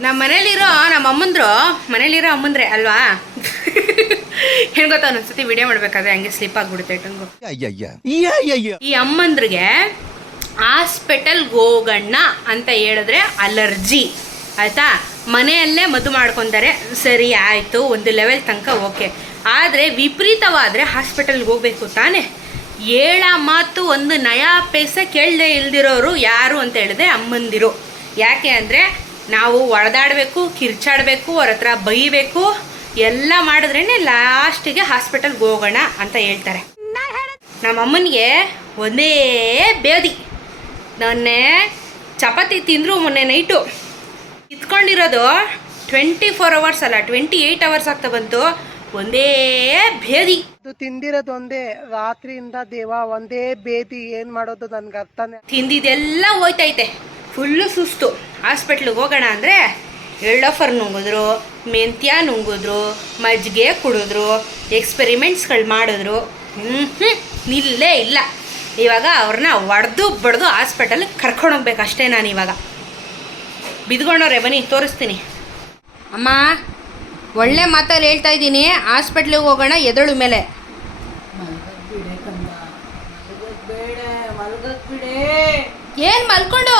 ನಮ್ಮ ಮನೇಲಿರೋ ನಮ್ಮ ಅಮ್ಮಂದ್ರು ಮನೇಲಿರೋ ಅಮ್ಮಂದ್ರೆ ಅಲ್ವಾ? ಏನ್ ಗೊತ್ತಾ ಒಂದ್ಸತಿ ವಿಡಿಯೋ ಮಾಡ್ಬೇಕಾದ್ರೆ ಹಂಗೆ ಸ್ಲಿಪ್ ಆಗ್ಬಿಡುತ್ತೆ ಟಂಗು ಈ ಅಮ್ಮಂದ್ರಿಗೆ ಹಾಸ್ಪಿಟಲ್ಗೆ ಹೋಗಣ್ಣ ಅಂತ ಹೇಳಿದ್ರೆ ಅಲರ್ಜಿ ಆಯ್ತಾ? ಮನೆಯಲ್ಲೇ ಮದ್ದು ಮಾಡ್ಕೊತಾರೆ ಸರಿ ಆಯಿತು ಒಂದು ಲೆವೆಲ್ ತನಕ ಓಕೆ ಆದರೆ ವಿಪರೀತವಾದರೆ ಹಾಸ್ಪಿಟಲ್ಗೆ ಹೋಗ್ಬೇಕು ತಾನೇ? ಏಳ ಮಾತು ಒಂದು ನಯಾ ಪೇಸ ಕೇಳದೆ ಇಲ್ದಿರೋರು ಯಾರು ಅಂತ ಹೇಳಿದೆ ಅಮ್ಮಂದಿರು. ಯಾಕೆ ಅಂದರೆ ನಾವು ಒಡೆದಾಡಬೇಕು ಕಿರ್ಚಾಡಬೇಕು ಅವ್ರ ಹತ್ರ ಬೈಬೇಕು ಎಲ್ಲ ಮಾಡಿದ್ರೇ ಲಾಸ್ಟಿಗೆ ಹಾಸ್ಪಿಟಲ್ಗೆ ಹೋಗೋಣ ಅಂತ ಹೇಳ್ತಾರೆ. ನಮ್ಮ ಅಮ್ಮನಿಗೆ ಒಂದೇ ಬೇದಿ. ಮೊನ್ನೆ ಚಪಾತಿ ತಿಂದರು ಮೊನ್ನೆ ನೈಟು. ಇತ್ಕೊಂಡಿರೋದು ಟ್ವೆಂಟಿ ಫೋರ್ ಅವರ್ಸ್ ಅಲ್ಲ ಟ್ವೆಂಟಿ ಏಯ್ಟ್ ಅವರ್ಸ್ ಆಗ್ತಾ ಬಂತು. ಒಂದೇ ಭೇದಿ ಇದು ತಿಂದಿರೋದು ಒಂದೇ ರಾತ್ರಿಯಿಂದ ದೇವ ಒಂದೇ ಬೇದಿ ಏನ್ ಮಾಡೋದು ನನ್ಗೆ ಅರ್ಥನೇ ತಿಂದಿದೆಲ್ಲ ಹೋಯ್ತೈತೆ. ಫುಲ್ಲು ಸುಸ್ತು. ಹಾಸ್ಪಿಟ್ಲಿಗೆ ಹೋಗೋಣ ಅಂದರೆ ಎಳ್ಳೋಫರ್ ನುಂಗಿದ್ರು ಮೆಂತ್ಯ ನುಂಗಿದ್ರು ಮಜ್ಜಿಗೆ ಕುಡಿದ್ರು ಎಕ್ಸ್ಪೆರಿಮೆಂಟ್ಸ್ಗಳು ಮಾಡಿದ್ರು. ಹ್ಞೂ ಹ್ಞೂ ನಿಲ್ಲೇ ಇಲ್ಲ. ಇವಾಗ ಅವ್ರನ್ನ ಒಡೆದು ಬಡ್ದು ಹಾಸ್ಪಿಟಲ್ಗೆ ಕರ್ಕೊಂಡೋಗ್ಬೇಕು ಅಷ್ಟೇ ನಾನು ಇವಾಗ. ಬಿದ್ಕೊಂಡವ್ರೆ ಬನ್ನಿ ತೋರಿಸ್ತೀನಿ. ಅಮ್ಮ ಒಳ್ಳೆ ಮಾತಲ್ಲಿ ಹೇಳ್ತಾ ಇದ್ದೀನಿ. ಹಾಸ್ಪಿಟ್ಲಿಗೆ ಹೋಗೋಣ ಎದಳು ಮೇಲೆ. ಏನ್ ಮಲ್ಕೊಂಡು?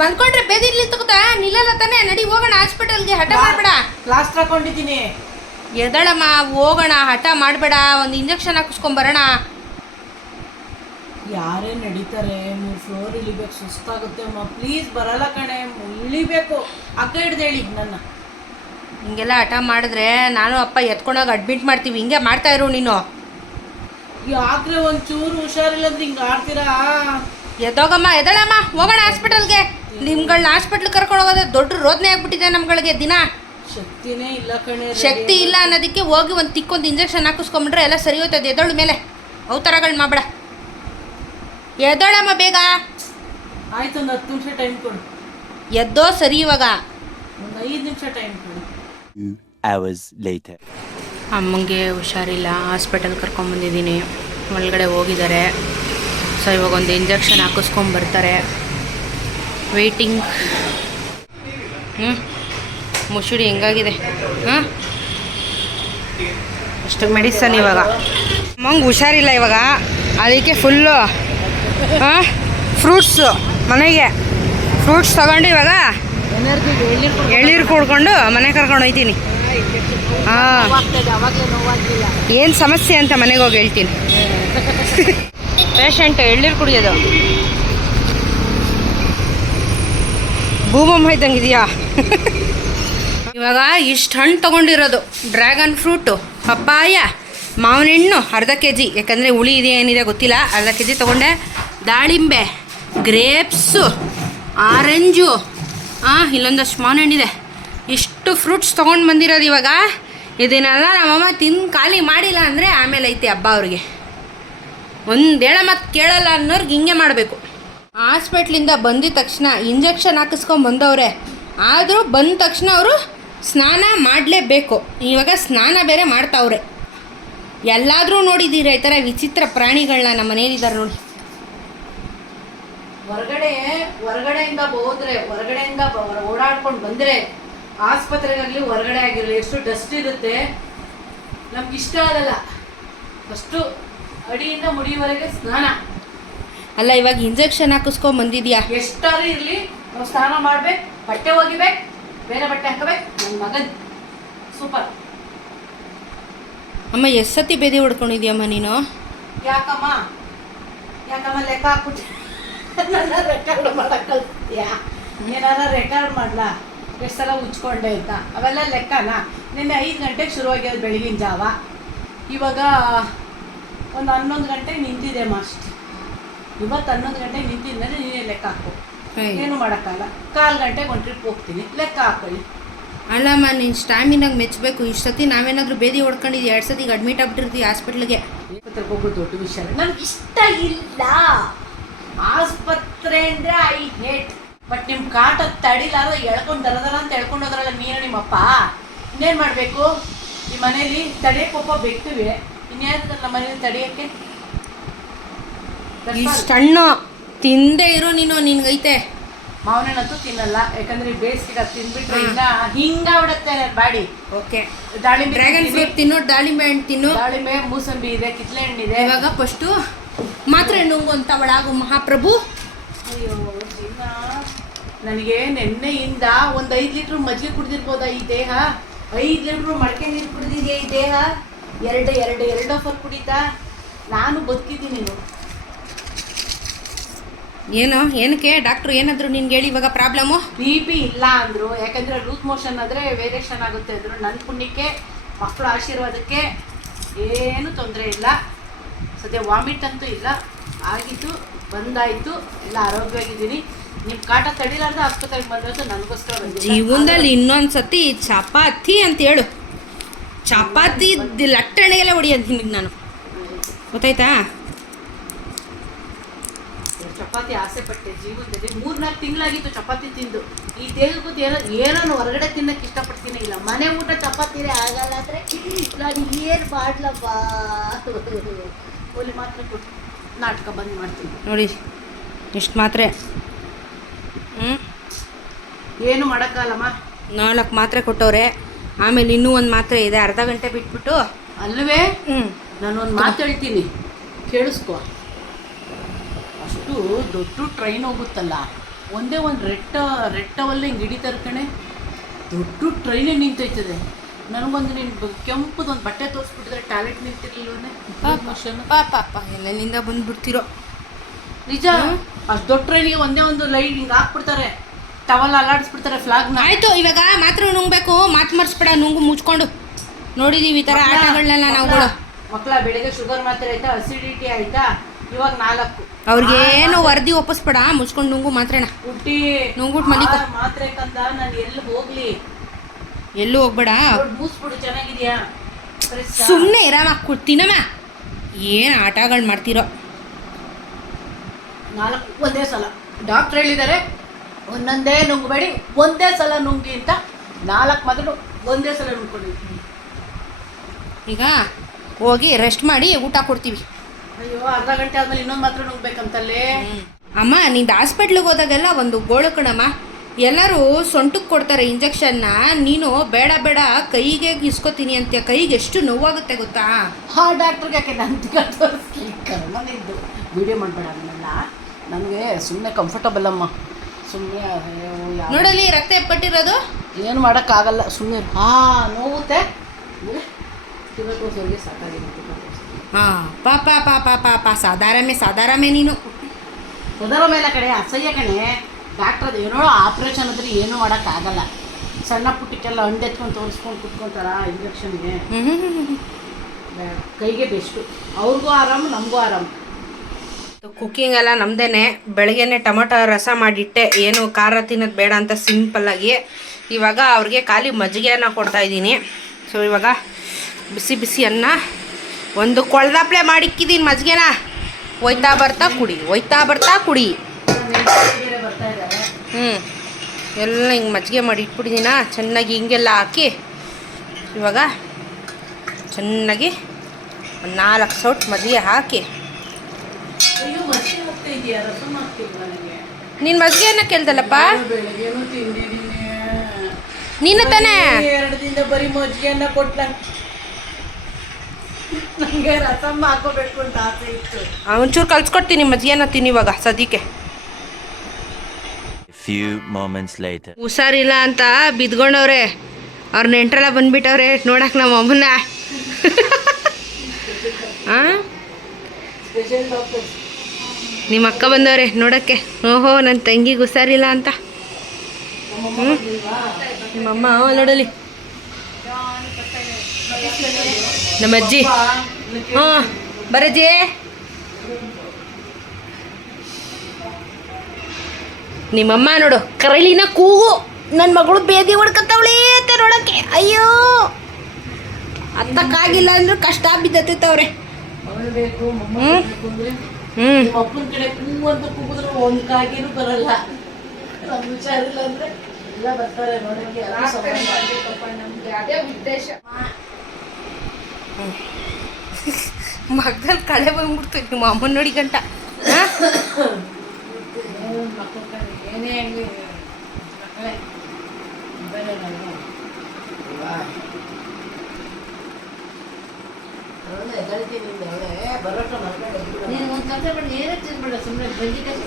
ಮಲ್ಕೊಂಡ್ರೆ ಬೇದಿರ್ಲಿ ತಗೋತ? ನಿಲ್ಲಲ್ಲ ತಾನೆ? ನಡಿ ಹೋಗೋಣ ಹಾಸ್ಪಿಟಲ್ಗೆ ಹಠ ಮಾಡಬೇಡ. ಪ್ಲಾಸ್ಟರ್ ಹಾಕೊಂಡಿದ್ದೀನಿ. ಎದಳಮ್ಮ ಹೋಗೋಣ ಹಠ ಮಾಡಬೇಡ. ಒಂದು ಇಂಜೆಕ್ಷನ್ ಹಾಕಿಸ್ಕೊಂಬರೋಣ. ಯಾರೇ ನಡೀತಾರೆ? ನೀವು ಫ್ಲೋರ್ ಇಳಿಬೇಕು ಸುಸ್ತಾಗುತ್ತೆ ಅಮ್ಮ. ಪ್ಲೀಸ್ ಬರಲ್ಲ ಕಣೆ ಇಳಿಬೇಕು. ಅಕ್ಕ ಹಿಡ್ದು ಹೇಳಿ ನನ್ನ. ಹಿಂಗೆಲ್ಲ ಹಠ ಮಾಡಿದ್ರೆ ನಾನು ಅಪ್ಪ ಎತ್ಕೊಂಡೋಗಿ ಅಡ್ಮಿಟ್ ಮಾಡ್ತೀವಿ. ಹಿಂಗೆ ಮಾಡ್ತಾ ಇರು ನೀನು. ಯಾಕ್ರೆ ಒಂಚೂರು ಹುಷಾರಿಲ್ಲ ಅಂದ್ರೆ ಹಿಂಗೆ ಆಡ್ತೀರಾ? ಎದ್ದೋಗಮ್ಮ ಎದಳಮ್ಮ ಹೋಗೋಣ ಹಾಸ್ಪಿಟಲ್ಗೆ ನಿಮ್ಗಳನ್ನ ಹಾಸ್ಪಿಟ್ಲ್ ಕರ್ಕೊಂಡು ಹೋಗೋದೇ ದೊಡ್ಡ ರೋದನೆ ಆಗ್ಬಿಟ್ಟಿದೆ ನಮ್ಗಳಿಗೆ ದಿನ. ಶಕ್ತಿನೇ ಇಲ್ಲ ಕಣೆ ಶಕ್ತಿ ಇಲ್ಲ ಅನ್ನೋದಕ್ಕೆ ಹೋಗಿ ಒಂದು ತಿಕ್ಕೊಂದು ಇಂಜೆಕ್ಷನ್ ಹಾಕಿಸ್ಕೊಂಬಿಟ್ರೆ ಎಲ್ಲ ಸರಿ ಹೋಯ್ತದೆ ಎದಳು ಮೇಲೆ. ಅವತಾರಗಳು ಮಾಡಬೇಡ. ಎದ್ದಳಮ್ಮ ಬೇಗ. ಆಯ್ತು ಒಂದು ಹತ್ತು ನಿಮಿಷ ಟೈಮ್ ಕೊಡು. ಎದ್ದೋ ಸರಿ ಇವಾಗ. ಒಂದು ಐದು ನಿಮಿಷ ಟೈಮ್ ಕೊಡು. Two hours later. ಅಮ್ಮಂಗೆ ಹುಷಾರಿಲ್ಲ. ಹಾಸ್ಪಿಟಲ್ ಕರ್ಕೊಂಡ್ಬಂದಿದ್ದೀನಿ ಒಳಗಡೆ ಹೋಗಿದ್ದಾರೆ. ಸೊ ಇವಾಗ ಒಂದು ಇಂಜೆಕ್ಷನ್ ಹಾಕಿಸ್ಕೊಂಬರ್ತಾರೆ ವೆಯ್ಟಿಂಗ್ ಹ್ಞೂ ಮುಸುಡಿ ಹೆಂಗಾಗಿದೆ? ಹಾಂ ಅಷ್ಟು ಮೆಡಿಸನ್ ಇವಾಗ. ಮಂಗ್ ಹುಷಾರಿಲ್ಲ ಇವಾಗ. ಅದಕ್ಕೆ ಫುಲ್ಲು ಹಾಂ ಫ್ರೂಟ್ಸು ಮನೆಗೆ. ಫ್ರೂಟ್ಸ್ ತಗೊಂಡು ಇವಾಗ ಎಳ್ಳೀರು ಕುಡ್ಕೊಂಡು ಮನೆ ಕರ್ಕೊಂಡು ಹೋಗ್ತೀನಿ ಹಾಂ. ಏನು ಸಮಸ್ಯೆ ಅಂತ ಮನೆಗೆ ಹೋಗಿ ಹೇಳ್ತೀನಿ. ಪೇಷಂಟ್ ಎಳ್ಳೀರು ಕುಡಿಯೋದು. ಭೂಮಮ್ಮ ಇದ್ದಂಗಿದೆಯಾ ಇವಾಗ ಇಷ್ಟು ಹಣ್ಣು ತೊಗೊಂಡಿರೋದು ಡ್ರ್ಯಾಗನ್ ಫ್ರೂಟು, ಪಪ್ಪಾಯ ಮಾವಿನ ಹಣ್ಣು ಅರ್ಧ ಕೆ ಜಿ ಯಾಕಂದರೆ ಹುಳಿ ಇದೆ, ಏನಿದೆ ಗೊತ್ತಿಲ್ಲ. ಅರ್ಧ ಕೆ ಜಿ ತೊಗೊಂಡೆ. ದಾಳಿಂಬೆ, ಗ್ರೇಪ್ಸು, ಆರೆಂಜು. ಹಾಂ ಇಲ್ಲೊಂದಷ್ಟು ಮಾವಿನ ಹಣ್ಣಿದೆ ಇಷ್ಟು ಫ್ರೂಟ್ಸ್ ತೊಗೊಂಡು ಬಂದಿರೋದು ಇವಾಗ. ಇದನ್ನೆಲ್ಲ ನಮ್ಮಮ್ಮ ತಿಂದು ಖಾಲಿ ಮಾಡಿಲ್ಲ ಅಂದರೆ ಆಮೇಲೆ ಐತೆ ಹಬ್ಬ ಅವ್ರಿಗೆ. ಒಂದೇಳ ಮತ್ತು ಕೇಳಲ್ಲ ಅನ್ನೋರ್ಗೆ ಹಿಂಗೆ ಮಾಡಬೇಕು. ಹಾಸ್ಪಿಟ್ಲಿಂದ ಬಂದಿದ ತಕ್ಷಣ ಇಂಜೆಕ್ಷನ್ ಹಾಕಿಸ್ಕೊಂಡು ಬಂದವ್ರೆ. ಆದರೂ ಬಂದ ತಕ್ಷಣ ಅವರು ಸ್ನಾನ ಮಾಡಲೇಬೇಕು. ಇವಾಗ ಸ್ನಾನ ಬೇರೆ ಮಾಡ್ತಾವ್ರೆ. ಎಲ್ಲಾದರೂ ನೋಡಿದ್ದೀರ ಈ ಥರ ವಿಚಿತ್ರ ಪ್ರಾಣಿಗಳನ್ನ ನಮ್ಮ ಮನೇಲಿದ್ದಾರೆ ನೋಡಿ. ಹೊರಗಡೆ, ಹೊರಗಡೆಯಿಂದ ಹೋದ್ರೆ, ಹೊರಗಡೆಯಿಂದ ಓಡಾಡ್ಕೊಂಡು ಬಂದರೆ ಆಸ್ಪತ್ರೆಗಾಗಲಿ ಹೊರಗಡೆ ಆಗಿರಲಿ, ಎಷ್ಟು ಡಸ್ಟ್ ಇರುತ್ತೆ. ನಮ್ಗೆ ಇಷ್ಟ ಆಗಲ್ಲ. ಫಸ್ಟು ಅಡಿಯಿಂದ ಮುಡಿಯವರೆಗೆ ಸ್ನಾನ. ಅಲ್ಲ ಇವಾಗ ಇಂಜೆಕ್ಷನ್ ಹಾಕಿಸ್ಕೊಂಡ್ ಬಂದಿದ್ಯಾ? ಎಷ್ಟಾದ್ರೂ ಇರಲಿ ನಾವು ಸ್ನಾನ ಮಾಡ್ಬೇಕು ಬಟ್ಟೆ ಹೋಗಿಬೇಕು ಬೇರೆ ಬಟ್ಟೆ ಹಾಕಬೇಕು ನನ್ನ ಮಗನ್. ಸೂಪರ್. ಅಮ್ಮ ಎಷ್ಟು ಸತಿ ಬೇದಿ ಹೊಡ್ಕೊಂಡಿದ್ಯಮ್ಮ ನೀನು? ಯಾಕಮ್ಮ? ಯಾಕಮ್ಮ ಲೆಕ್ಕ ಹಾಕ್ಬಿಟ್ಟು ನನ್ನ ರೆಕಾರ್ಡ್ ಮಾಡಕ್ ಕಲ್ತಿದ್ಯಾ? ಏನಾರ ರೆಕಾರ್ಡ್ ಮಾಡ್ಲಾ? ಎಷ್ಟು ಸಲ ಉಚ್ಕೊಂಡೆ ಅಂತ. ಅವೆಲ್ಲ ಲೆಕ್ಕನಾ? ನಿನ್ನೆ ಐದು ಗಂಟೆಗೆ ಶುರುವಾಗ್ಯದ ಬೆಳಗಿನ ಜಾವ. ಇವಾಗ ಒಂದು ಹನ್ನೊಂದು ಗಂಟೆಗೆ ನಿಂತಿದೆ ಮಾಸ್ಟ್ ಇವತ್ತು ಹನ್ನೊಂದು ಗಂಟೆಗೆ ನಿಂತಿದ್ದರೆ ನೀನೇ ಲೆಕ್ಕ ಹಾಕು. ಏನು ಮಾಡೋಕ್ಕಲ್ಲ ಕಾಲು ಗಂಟೆಗೆ ಒಂದು ಟ್ರಿಪ್ ಹೋಗ್ತೀನಿ. ಲೆಕ್ಕ ಹಾಕೊಳ್ಳಿ. ಅಲ್ಲಮ್ಮ ನಿನ್ನ ಸ್ಟ್ಯಾಮಿನಾಗ ಮೆಚ್ಚಬೇಕು ಇಷ್ಟು ಸತಿ ನಾವೇನಾದರೂ ಬೇದಿ ಹೊಡ್ಕೊಂಡಿದ್ವಿ ಎರಡು ಸತಿಗೆ ಅಡ್ಮಿಟ್ ಆಗ್ಬಿಟ್ಟಿರ್ತೀವಿ ಹಾಸ್ಪಿಟ್ಲಿಗೆ ಆಸ್ಪತ್ರೆಗೆ ಹೋಗೋದು ದೊಡ್ಡ ವಿಷಯ ನನ್ಗೆ ಇಷ್ಟ ಇಲ್ಲ. ಆಸ್ಪತ್ರೆ ಅಂದರೆ ಐ ಹೇಟ್. ಬಟ್ ನಿಮ್ಮ ಕಾಟ ತಡಿಲಾರ ಎಳ್ಕೊಂಡು ದರ ದರ ಅಂತ ಎಳ್ಕೊಂಡು ಹೋದ್ರಲ್ಲ ನೀನು ನಿಮ್ಮಪ್ಪ. ಇನ್ನೇನು ಮಾಡಬೇಕು? ಈ ಮನೇಲಿ ತಡಿಯಕ್ಕೆ ಒಬ್ಬ ಬೆಕ್ತಿವಿ ಇನ್ಯಾರು ನಮ್ಮ ಮನೇಲಿ ತಡಿಯಕ್ಕೆ? ಇಷ್ಟು ಹಣ್ಣು ತಿಂದೇ ಇರು ನೀನು ನಿನ್ಗೈತೆ. ಮಾವಿನ ಹಣ್ಣಂತೂ ತಿನ್ನಲ್ಲ ಯಾಕಂದ್ರೆ ಬೇಸಿಗೆ ತಿನ್ಬಿಟ್ರೆ ಇನ್ನ ಹಿಂಗ ನನ್ನ ಬಾಡಿ. ಓಕೆ. ದಾಳಿಂಬೆ ಡ್ರ್ಯಾಗನ್. ಫ್ರೂಟ್ ತಿನ್ನು ದಾಳಿಂಬೆ ಹಣ್ಣು ತಿನ್ನು. ದಾಳಿಂಬೆ ಮೂಸಂಬಿ ಇದೆ ಕಿತ್ಲೆ ಇದೆ. ಇವಾಗ ಫಸ್ಟು ಮಾತ್ರ ನುಂಗುವಂತ ಒಳಗು ಮಹಾಪ್ರಭು. ಅಯ್ಯೋ ನನಗೆ ನೆನ್ನೆಯಿಂದ ಒಂದು ಐದು ಲೀಟ್ರ್ ಮಜ್ಜಿಗೆ ಕುಡ್ದಿರ್ಬೋದಾ ಈ ದೇಹ? ಐದು ಲೀಟ್ರ್ ಮಡಕೆ ನೀರು ಕುಡ್ದಿದೆಯಾ ಈ ದೇಹ? ಎರಡು ಎರಡು ಎರಡು ಫರ್ ಕುಡಿತಾ? ನಾನು ಬದುಕಿದ್ದೀನಿ ಏನು? ಏನಕ್ಕೆ? ಡಾಕ್ಟ್ರು ಏನಾದ್ರು ನಿನ್ಗೆ ಹೇಳಿ ಇವಾಗ ಪ್ರಾಬ್ಲಮ್ಮು ಬಿ ಪಿ ಇಲ್ಲ ಅಂದ್ರು. ಯಾಕಂದ್ರೆ ಲೂಸ್ ಮೋಷನ್ ಆದ್ರೆ ವೇರಿಯೇಷನ್ ಆಗುತ್ತೆ ಅಂದ್ರು. ನನ್ನ ಪುಣ್ಯಕ್ಕೆ ಮಕ್ಕಳ ಆಶೀರ್ವಾದಕ್ಕೆ ಏನು ತೊಂದರೆ ಇಲ್ಲ. ಸದ್ಯ ವಾಮಿಟ್ ಅಂತೂ ಇಲ್ಲ. ಆಗಿತ್ತು ಬಂದಾಯ್ತು. ಎಲ್ಲ ಆರೋಗ್ಯವಾಗಿದ್ದೀನಿ. ನಿಮ್ಮ ಕಾಟ ತಡಿಲಾರ್ದ ಆಸ್ಪತ್ರೆಗೆ ಬಂದ್ರೆ ನನಗೋಸ್ಕರ. ಜೀವನದಲ್ಲಿ ಇನ್ನೊಂದ್ಸತಿ ಚಪಾತಿ ಅಂತ ಹೇಳು. ಚಪಾತಿ ಲಟ್ಟಣೆಗೆಲ್ಲ ಹೊಡಿಯೋದು ನಿನಗೆ ನಾನು. ಗೊತ್ತಾಯ್ತಾ? ಚಪಾತಿ ಆಸೆ ಪಟ್ಟೆ ಜೀವನದಲ್ಲಿ ಮೂರ್ನಾಲ್ಕು ತಿಂಗಳಾಗಿತ್ತು ಚಪಾತಿ ತಿಂದು. ಈ ದೇಹಕ್ಕೂ ಏನೋ ಏನೋ ಹೊರಗಡೆ ತಿನ್ನಕ್ಕೆ ಇಷ್ಟಪಡ್ತೀನಿ ಇಲ್ಲ. ಮನೆ ಊಟ ಚಪಾತಿನೇ ಆಗಲ್ಲ ಅಂದ್ರೆ ನಾನು ಏನು ಮಾಡ್ಲಪ್ಪ? ಒಲಿ ಮಾತ್ರ ಕೊಟ್ಟು ನಾಟಕ ಬಂದ್ ಮಾಡ್ತೀನಿ. ನೋಡಿ ಇಷ್ಟು ಮಾತ್ರೆ. ಹ್ಞೂ ಏನು ಮಾಡೋಕ್ಕಲ್ಲಮ್ಮ ನಾಲ್ಕು ಮಾತ್ರೆ ಕೊಟ್ಟವ್ರೆ. ಆಮೇಲೆ ಇನ್ನೂ ಒಂದು ಮಾತ್ರೆ ಇದೆ ಅರ್ಧ ಗಂಟೆ ಬಿಟ್ಬಿಟ್ಟು ಅಲ್ವೇ ಹ್ಞೂ ನಾನೊಂದು ಮಾತು ಹೇಳ್ತೀನಿ. ಕೇಳಿಸ್ಕೊ. ಅಷ್ಟು ದೊಡ್ಡ ಟ್ರೈನ್ ಹೋಗುತ್ತಲ್ಲ? ಒಂದೇ ಒಂದು ರೆಟ್ಟ ರೆಟ್ಟವಲ್ಲೇ ಟವಲ್ ಹಿಂಗೆ ಹಿಡಿತಾರೆ ಕಣೆ. ದೊಡ್ಡ ಟ್ರೈನೇ ನಿಂತೈತದೆ? ನನಗೊಂದು ನೀನು ಕೆಂಪುದೊಂದು ಬಟ್ಟೆ ತೋರಿಸ್ಬಿಟ್ಟಿದ್ರೆ ಟಾಯ್ಲೆಟ್ ನಿಂತಿರ್ಲಿಲ್ವೇ ಪಾಪ ಪಾಪ ಎಲ್ಲೆಲ್ಲಿಂದ ಬಂದ್ಬಿಡ್ತಿರೋ? ನಿಜ? ಅಷ್ಟು ದೊಡ್ಡ ಟ್ರೈನಿಗೆ ಒಂದೇ ಒಂದು ಲೈಟ್ ಹಿಂಗೆ ಹಾಕ್ಬಿಡ್ತಾರೆ. ಟವಲ್ ಅಲ್ಲಾಡಿಸ್ಬಿಡ್ತಾರೆ ಫ್ಲಾಗ್ನ ಆಯಿತು ಇವಾಗ ಮಾತ್ರ ನುಂಗ್ಬೇಕು. ಮಾತು ಮಾಡಿಸ್ಬೇಡ ನುಂಗು ಮುಚ್ಕೊಂಡು. ನೋಡಿದೀವಿ ಈ ಥರ ಆಟಗಳನ್ನೆಲ್ಲ ನಾವುಗಳು ಮಕ್ಕಳ ಬೆಳಿಗ್ಗೆ ಶುಗರ್ ಮಾತ್ರ ಆಯಿತಾ? ಅಸಿಡಿಟಿ ಆಯ್ತಾ? ಇವಾಗ ನಾಲ್ಕು. ಅವ್ರಿಗೇನು ವರದಿ ಒಪ್ಪಿಸ್ಬೇಡ ಮುಚ್ಕೊಂಡು ನುಂಗು ಮಾತ್ರ ಹುಟ್ಟಿ ನುಂಗ್ಬಿಟ್ಟು ಮಲಿಕ ಮಾತ್ರೆ ಕಂದ ನಾನು ಎಲ್ಲಿ ಹೋಗ್ಲಿ? ಎಲ್ಲೂ ಹೋಗ್ಬೇಡ. ಮೂಸ್ಬಿಡು ಚೆನ್ನಾಗಿದ್ಯಾ? ಸುಮ್ಮನೆ ಇರಮ್ಮ ಕೊಡ್ತೀನಮ್ಮ ಏನು ಆಟಗಳು ಮಾಡ್ತಿರೋ. ನಾಲ್ಕು ಒಂದೇ ಸಲ. ಡಾಕ್ಟ್ರ್ ಹೇಳಿದ್ದಾರೆ ಒಂದೊಂದೇ ನುಂಗಬೇಡಿ ಒಂದೇ ಸಲ ನುಂಗಿ ಅಂತ ನಾಲ್ಕು ಮಾತ್ರ ಒಂದೇ ಸಲ ನುಂಗ್ಕೊಂಡಿದ್ದೀನಿ ಈಗ ಹೋಗಿ ರೆಸ್ಟ್ ಮಾಡಿ ಊಟ ಕೊಡ್ತೀವಿ. ಅಯ್ಯೋ ಅರ್ಧ ಗಂಟೆ ಆದ್ಮೇಲೆ ಇನ್ನೊಂದು ಮಾತ್ರ ನುಂಗ್ಬೇಕಂತಲ್ಲೇ? ಅಮ್ಮ ನೀನು ಹಾಸ್ಪಿಟ್ಲಿಗೆ ಹೋದಾಗೆಲ್ಲ ಒಂದು ಗೋಳು ಕಣಮ್ಮ. ಎಲ್ಲರೂ ಸೊಂಟಕ್ಕೆ ಕೊಡ್ತಾರೆ ಇಂಜೆಕ್ಷನ್ನ. ನೀನು ಬೇಡ ಬೇಡ ಕೈಗೆ ಇಸ್ಕೋತೀನಿ ಅಂತ ಕೈಗೆ ಎಷ್ಟು ನೋವಾಗುತ್ತೆ ಗೊತ್ತಾ? ಹಾ ಡಾಕ್ಟ್ರಿಗೆ ಯಾಕೆ ನಾನು ವಿಡಿಯೋ ಮಾಡಬೇಡ ಅದನ್ನೆಲ್ಲ ನನಗೆ ಸುಮ್ಮನೆ ಕಂಫರ್ಟಬಲ್ ಅಮ್ಮ. ಸುಮ್ಮನೆ ನೋಡಲಿ ರಕ್ತ ಎಪ್ಪಟ್ಟಿರೋದು? ಏನು ಮಾಡೋಕ್ಕಾಗಲ್ಲ. ಸುಮ್ಮನೆ ಹಾ ನೋವುತ್ತೆ. ಸಾಕಾಗಿರುತ್ತೆ ಸಾಕಾಗಿದೆ. ಹಾಂ ಪಾಪ ಪಾಪ ಪಾಪ ಸಾಧಾರಮೆ ಸಾಧಾರಮೆ ನೀನು. ಅದರ ಮೇಲೆ ಕಡೆ ಅಸಹ್ಯ ಕಣೆ. ಡಾಕ್ಟರ್ ಏನೋ ಆಪ್ರೇಷನ್ ಅಂದ್ರೆ ಏನೂ ಮಾಡೋಕ್ಕಾಗಲ್ಲ ಸಣ್ಣ ಪುಟ್ಟಕ್ಕೆಲ್ಲ ಹಂಡೆತ್ಕೊಂಡು ತೋರಿಸ್ಕೊಂಡು ಕುತ್ಕೊಂತಾರ ಇಂಜೆಕ್ಷನ್ಗೆ ಗೆ? ಕೈಗೆ ಬೆಸ್ಟು ಅವ್ರಿಗೂ ಆರಾಮು ನಮಗೂ ಆರಾಮು. ಕುಕ್ಕಿಂಗ್ ಎಲ್ಲ ನಮ್ದೇನೆ. ಬೆಳಗ್ಗೆನೆ ಟೊಮೊಟೊ ರಸ ಮಾಡಿಟ್ಟೆ. ಏನು ಖಾರ ತಿನ್ನೋದು ಬೇಡ ಅಂತ ಸಿಂಪಲ್ಲಾಗಿ ಇವಾಗ ಅವ್ರಿಗೆ ಖಾಲಿ ಮಜ್ಜಿಗೆನ ಕೊಡ್ತಾ ಇದ್ದೀನಿ. ಸೊ ಇವಾಗ ಬಿಸಿ ಬಿಸಿ ಅನ್ನ ಒಂದು ಕೊಳ್ದಾಪ್ಲೆ ಮಾಡಿಕ್ಕಿದ್ದೀನಿ ಮಜ್ಗೆನ. ಒಯ್ತಾ ಬರ್ತಾ ಕುಡಿ ಒಯ್ತಾ ಬರ್ತಾ ಕುಡಿ. ಹ್ಞೂ ಎಲ್ಲ ಹಿಂಗೆ ಮಜ್ಜಿಗೆ ಮಾಡಿ ಇಟ್ಬಿಟ್ಟಿದ್ದೀನ ಚೆನ್ನಾಗಿ ಹಿಂಗೆಲ್ಲ ಹಾಕಿ. ಇವಾಗ ಚೆನ್ನಾಗಿ ಒಂದು ನಾಲ್ಕು ಸೌಟ್ ಮಜ್ಜಿಗೆ ಹಾಕಿ. ನಿನ್ನ ಮಜ್ಜಿಗೆ ಏನ ಕೇಳ್ದಲ್ಲಪ್ಪ? ನೀನು ಮಜ್ಜಿಗೆನ ನೀನು ತಾನೇ ಎರಡು ದಿನದ ಬರೀ ಮಜ್ಜಿಗೆಯನ್ನ ಕೊಟ್ಟ ನನಗೆ ರಸಮ್ಮ ಹಾಕೋಬೇಕು ಅಂತ ಆಸೆ ಇತ್ತು. ಒಂಚೂರು ಕಲ್ಸ್ಕೊಡ್ತೀನಿ ಮಧ್ಯಾಹ್ನ ತಿನ್ನಿ ಇವಾಗ ಸದ್ಯಕ್ಕೆ? Few few moments later. ಹುಷಾರಿಲ್ಲ ಅಂತ ಬಿದ್ಕೊಂಡವ್ರೆ. ಅವ್ರ ನೆಂಟ್ರೆಲ್ಲ ಬಂದ್ಬಿಟ್ಟವ್ರೆ. ನೋಡಕ್ ನಮ್ಮ ಅಮ್ಮನ ನಿಮ್ಮ ಅಕ್ಕ ಬಂದವ್ರೆ ನೋಡಕ್ಕೆ. ಓಹೋ ನನ್ನ ತಂಗಿಗೆ ಹುಷಾರಿಲ್ಲ ಅಂತ. ಹ್ಞೂ ನಿಮ್ಮಮ್ಮ ನೋಡಲಿ ನಮ್ಮ ಅಜ್ಜಿ. ಹ್ಞೂ ಬರಜ್ಜಿ ನಿಮ್ಮಮ್ಮ ನೋಡು, ಕರಳಿನ ಕೂಗು. ನನ್ನ ಮಗಳು ಬೇದಿ ಹೊಡ್ಕತ್ತವಳಿ ಅಂತ ನೋಡಕ್ಕೆ. ಅಯ್ಯೋ. ಅತ್ತಕ್ಕಾಗಿಲ್ಲ ಅಂದ್ರೆ ಕಷ್ಟ ಬಿದ್ದತ್ತವ್ರೆ ಹ್ಞೂ. ಹ್ಞೂ. ಉದ್ದೇಶ. ಮಗದಲ್ಲಿ ಕಳೆ ಬಂದ್ಬಿಡ್ತು ನಿಮ್ಮ ಅಮ್ಮನ ನೋಡಿ ಗಂಟ ಮಕ್ಕಳ ಕಡೆ ಏನೇ ಆಗಲಿ ಮಕ್ಕಳೇ ಬೇರೆ ಅವಳೆ ಎದಳ್ತೀನಿ ಅವಳೆ ಬರೋಟ ನೀನು ಒಂದು ಕಥೆ ಮಾಡಿ ಏನೇ ತಿನ್ಬೇಡ ಸುಮ್ಮನೆ ಬಂದಿ ಕಷ್ಟ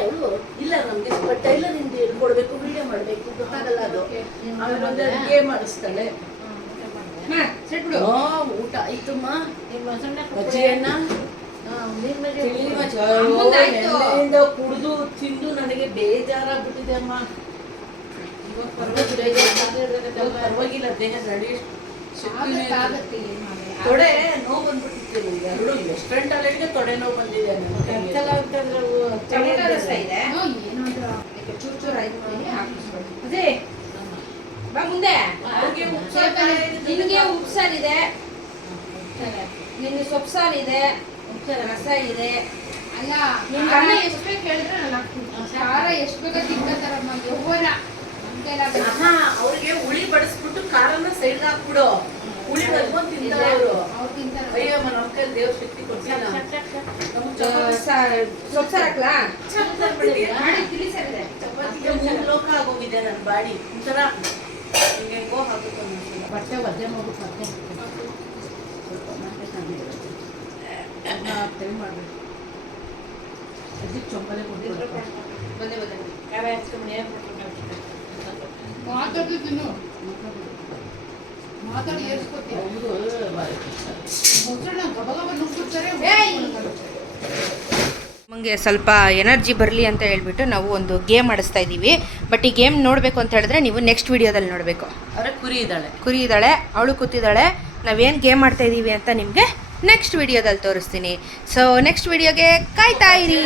ಅವಳು ಇಲ್ಲ ನಮ್ಗೆ ಟೈಲರಿಂದ ಹೇಳ್ಕೊಡ್ಬೇಕು ವಿಡಿಯೋ ಮಾಡಬೇಕು ಗೊತ್ತಾಗಲ್ಲ ಅದು ಆಮೇಲೆ ಒಂದು ಅಡುಗೆ ಮಾಡಿಸ್ತಾಳೆ ಆ, ಊಟ ಆಯ್ತಮ್ಮ ಬಜ್ಜಿಯನ್ನ ಕುಡ್ದು ತಿಂದು ನನಗೆ ಬೇಜಾರಾಗ್ಬಿಟ್ಟಿದೆ ಅಮ್ಮ. ಇವಾಗ ಪರವಾಗಿಲ್ಲ ಪರವಾಗಿಲ್ಲ. ದೇಹ ನಡಿ ತೊಡೆ ನೋವು ಬಂದ್ಬಿಟ್ಟಿತ್ತು ಎರಡು ರೆಸ್ಟೋರೆಂಟ್ ಅಲ್ಲಿಗೆ ತೊಡೆ ನೋವು ಬಂದಿದೆ ಚೂರ್ ಆಯ್ತು. ಅದೇ ಬಾ ಮುಂದೆ. ನಿನಗೆ ಸ್ವಲ್ಪ ಇದೆ. ಉಪ್ಸಾರಿದೆ ನಿನ್ಗೆ ಇದೆ. ರಸ ಇದೆ. ಅಲ್ಲ ನಿಮ್ಗೆ ಅನ್ನ ಎಷ್ಟು ಬೇಕು ಹೇಳಿದ್ರೆ ನಾನು ಖಾರ ಎಷ್ಟು ಬೇಗ ತಿನ್ಕೋತಾರಮ್ಮ ಯವ್ವನ. ಅವ್ರಿಗೆ ಹುಳಿ ಬಡಿಸ್ಬಿಟ್ಟು ಖಾರನ ಸೈಡ್ ಹಾಕ್ಬಿಡು. ಹುಳಿ ಬರ್ಕೊಂಡು ತಿಂತಾರೆ ಅವರು. ಅವ್ರು ತಿಂತಾರ ಅಯ್ಯಮ್ಮ ನಮ್ಮ ದೇವ್ರ ಶಕ್ತಿ ಚಪಾತಿ ಸೊಪ್ಪು ಚಪಾತಿ ಲೋಕ ಆಗೋಗಿದೆ ನನ್ನ ಬಾಡಿ. ಒಂಥರ ಹಿಂಗೆ ಹೆಂಗೋ ಹಾಕಬೇಕು ಅನ್ನಿಸ್ತಿಲ್ಲ. ಬಟ್ಟೆ ಒದ್ದೆ ಮಾಡ್ಬಿಟ್ಟು ಮತ್ತೆ ಸ್ವಲ್ಪ ಮತ್ತೆ ತಂದಿರೋದು. ಅದನ್ನ ಫ್ರೈ ಮಾಡ್ಬೇಕು. ಅದಕ್ಕೆ ಚೊಂಬಲೆ ಕೊಡ್ಬೇಕು. ಬಂದೆ ಬಂದೆ ಖಾರ ಹಾಕ್ಸ್ಕೊಂಡು ಏನ್ ಮಾಡ್ಬೇಕು? ಮಾತಾಡ್ದು ತಿನ್ನು ಮಾತಾಡಿ ಏರ್ಸ್ಕೊತೀಯ ಹೌದು, ಬಾರಿ ಕಷ್ಟ. ಮೊಸರನ್ನ ಗಬ ಗಬ ನುಗ್ಗಿರ್ತಾರೆ ನಮಗೆ ಸ್ವಲ್ಪ ಎನರ್ಜಿ ಬರಲಿ ಅಂತ ಹೇಳ್ಬಿಟ್ಟು ನಾವು ಒಂದು ಗೇಮ್ ಆಡಿಸ್ತಾ ಇದ್ದೀವಿ. ಬಟ್ ಈ ಗೇಮ್ ನೋಡಬೇಕು ಅಂತ ಹೇಳಿದ್ರೆ ನೀವು ನೆಕ್ಸ್ಟ್ ವಿಡಿಯೋದಲ್ಲಿ ನೋಡಬೇಕು. ಅವರೇ ಕುರಿ ಇದ್ದಾಳೆ. ಕುರಿ ಇದ್ದಾಳೆ ಅವಳು ಕೂತಿದ್ದಾಳೆ. ನಾವೇನು ಗೇಮ್ ಮಾಡ್ತಾ ಇದ್ದೀವಿ ಅಂತ ನಿಮಗೆ ನೆಕ್ಸ್ಟ್ ವಿಡಿಯೋದಲ್ಲಿ ತೋರಿಸ್ತೀನಿ. ಸೊ ನೆಕ್ಸ್ಟ್ ವಿಡಿಯೋಗೆ ಕಾಯ್ತಾ ಇರಿ.